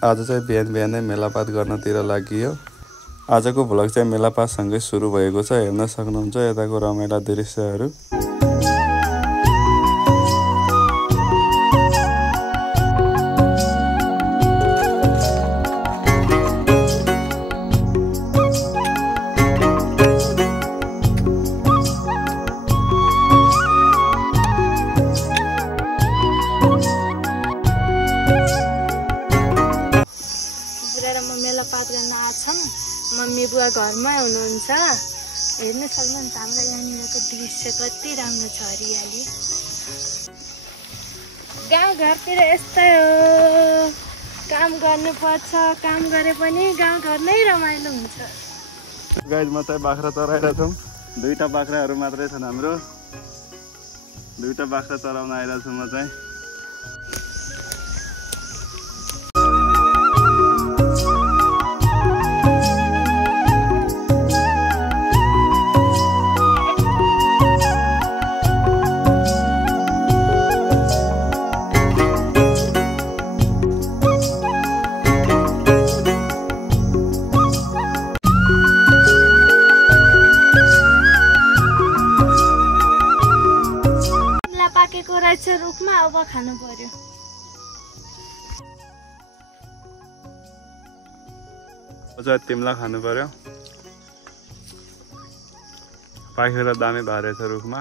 आज चाहिँ बिहान बिहानै मेलापात गर्नतिर लागियो। आजको भ्लग चाहिँ मेलापातसँगै सुरु भएको छ। हेर्न सक्नुहुन्छ यताको रमाइला दृश्यहरू। मेलापात गर्न आछौँ। मम्मी बुवा घरमै हुनुहुन्छ। हेर्न सक्नुहुन्छ हाम्रो यहाँनिरको दृश्य कति राम्रो छ, हरियाली। गाउँघरतिर यस्तै हो, काम गर्नुपर्छ। काम गरे पनि गाउँघर नै रमाइलो हुन्छ। गाइज म चाहिँ बाख्रा चराइरहेछौँ। दुईटा बाख्राहरू मात्रै छन् हाम्रो। दुईटा बाख्रा चराउन आइरहेको छु म चाहिँ। पाकेको रहेछ रुखमा, अब खानु पर्यो। तिम्ला खानु पर्यो। पाकेर दामी भएछ रुखमा।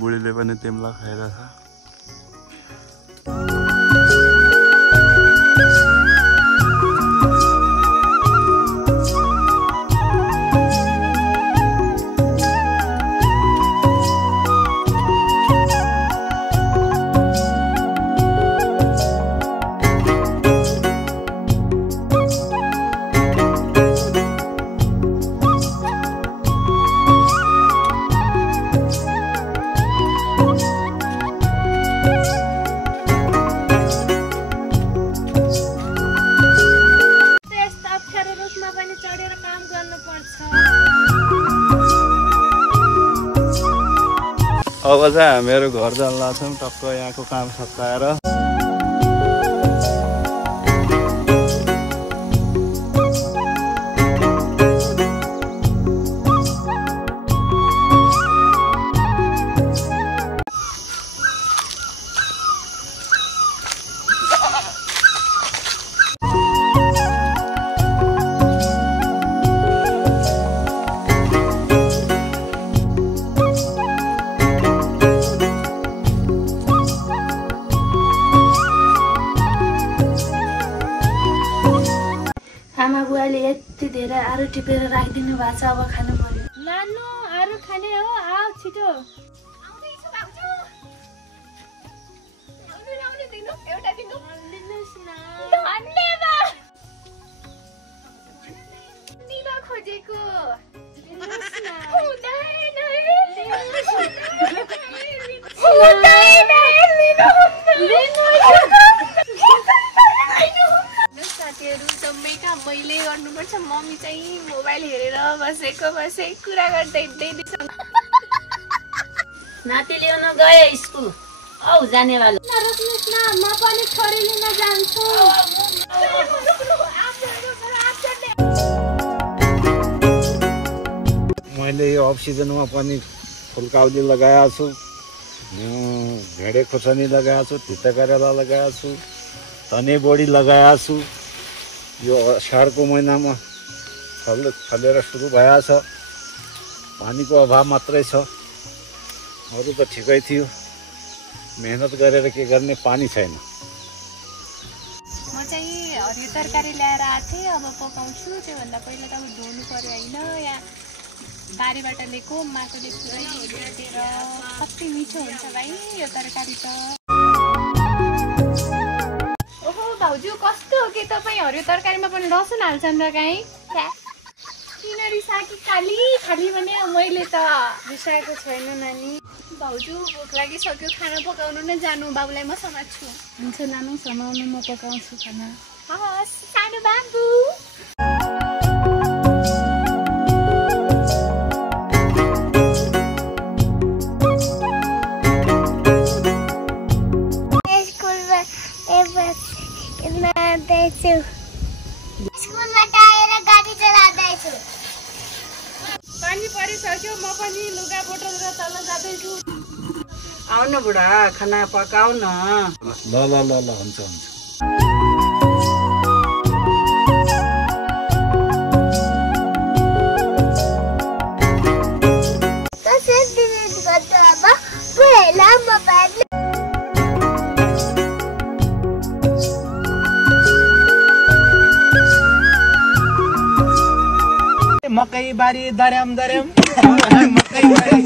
बुढीले पनि तिम्ला खाइरहेछ। अब चाहिँ हामीहरू घर जान लाग्छौँ टक्क यहाँको काम सकाएर। आमा बुवाले यति धेरै आलु टिपेर राखिदिनु भएको छ। अब खानु पर्यो। नानु आलु खाने हो, आऊ छिटो। मैले गर्नुपर्छ। मम्मी चाहिँ मोबाइल हेरेर बसेको कुरा गर्दै नाति ल्याउन गए स्कुल। औ जानेवाला नरोक्नुस् न, म पनि छोरी लिन जान्छु। मैले यो अफ सिजनमा पनि फुलकाउली लगाएको छु, भेडे खोर्सानी लगाएको छु, धिता करेला लगाएको छु, धने बोडी लगाएको छु। यो असाढको महिनामा फलेर सुरु भएको छ। पानीको अभाव मात्रै छ, अरू त ठिकै थियो। मेहनत गरेर के गर्ने, पानी छैन। म चाहिँ हरियो तरकारी ल्याएर आएको थिएँ। अब पकाउँछु। त्योभन्दा पहिला त अब धुनु पर्यो होइन। यहाँ बारीबाट ल्याएको माटोले पुरै हेरेर कति मिठो हुन्छ भाइ यो तरकारी त। ओहो भाउजू, कस्तो हो कि तपाईँ हरियो तरकारीमा पनि लसुन हाल्छन् र काहीँ? किन रिसाकी खाली खाली भने? मैले त रिसाएको छैन नानी। भाउजू भोक लागिसक्यो, खाना पकाउनु नै जानु। बाबुलाई म समात्छु। हुन्छ नानु, समाउनु, म पकाउँछु खाना। हस् सानो बाबु। स्कुलमा जाँदैछु स्कुलबाट आएर गाडी चलाउँदैछु पानी परिसक्यो म पनि लुगा बोटल र तल जाँदैछु आउन बुढा खाना पकाउ न ल ल ल ल हुन्छ हुन्छ कसरी डिलिट गर्छु अब पहिला मोबाइल मकै बारी दर्याम दर्याम मकै बारी